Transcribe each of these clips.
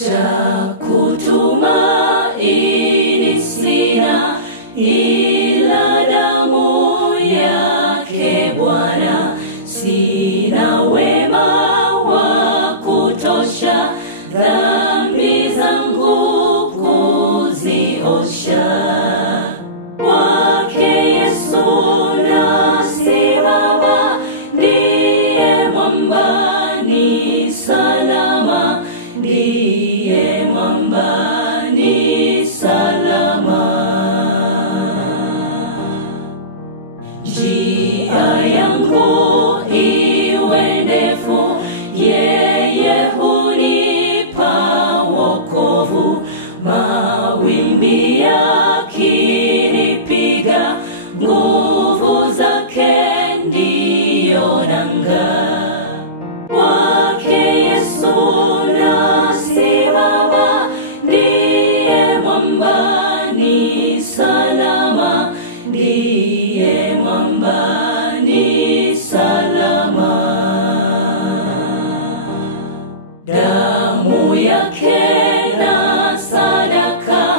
cha kutumaini sina ila damu yake Bwana. Sina wema wa kutosha dhambi zangu kuziosha. Kwake Yesu nasimama, ndiye mwamba ni salama, ndiye mwamba ni salama. Njia yangu iwe ndefu, yeye hunipa wokovu. Mawimbi yakinipiga, nguvu zake ndiyo nanga. Kwake Yesu nasimama, ndiye mwamba ni salama, ndiye mwamba ni salama. Damu yake na sadaka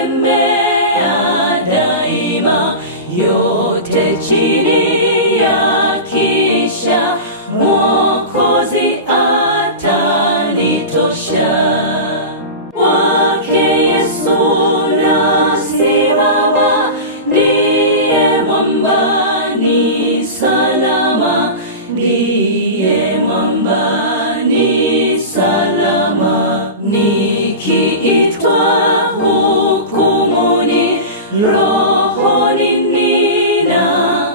nategemea daima, yote chini ya kisha Mwokozi atanitosha. Kwake Yesu nasimama, ndiye mwamba ni salama, ndiye mwamba ni salama. Nikiitwa hukumuni, rohoni nina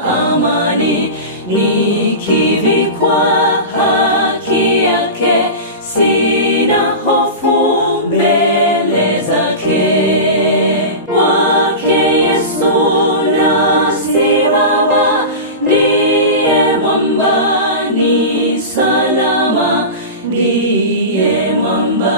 amani. Nikivikwa haki yake, sina hofu mbele zake. Kwake Yesu nasimama, ndiye mwamba ni salama, ndiye mwamba